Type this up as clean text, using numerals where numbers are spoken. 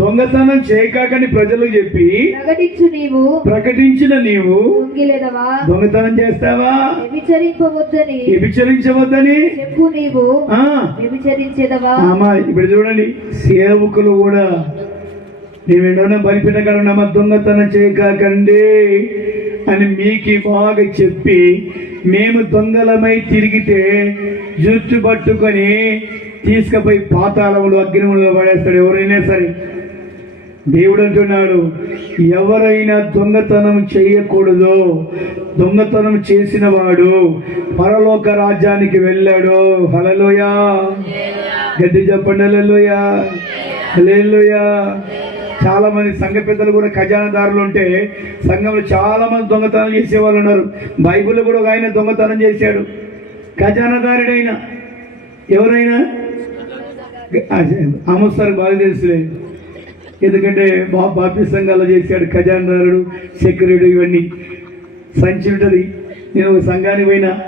దొంగతనం చేయకాకని ప్రజలకు చెప్పి ప్రకటించిన నీవు దొంగతనం చేస్తావా? వ్యభిచరించవద్దని చెప్పు నీవు వ్యభిచరించేదవా? ఇప్పుడు చూడండి, సేవకులు కూడా నీవేమన్నా బలిపినగలనమ్మ దొంగతనం చేయకాకండి అని మీకు బాగా చెప్పి మేము దొంగలమై తిరిగితే జుట్టు పట్టుకొని తీసుకుపోయి పాతాళములు అగ్నిములో పడేస్తాడు ఎవరైనా సరే. దేవుడు అంటున్నాడు, ఎవరైనా దొంగతనం చేయకూడదు, దొంగతనం చేసిన వాడు పరలోక రాజ్యానికి వెళ్ళాడు. హల్లెలూయా, గట్టి చెప్పండి హల్లెలూయా, హల్లెలూయా. చాలా మంది సంఘ పెద్దలు కూడా ఖజానాదారులు ఉంటే సంఘంలో చాలా మంది దొంగతనం చేసేవాళ్ళు ఉన్నారు. బైబిల్లో కూడా ఒక ఆయన దొంగతనం చేశాడు, ఖజానాదారుడైన. ఎవరైనా ఆమోస్తారు బాగా తెలుసులే, ఎందుకంటే బాపీ సంఘాల్లో చేశాడు. ఖజానాదారుడు, సెక్రటరీ, ఇవన్నీ సంచి ఉంటుంది. నేను ఒక సంఘానికి పోయినా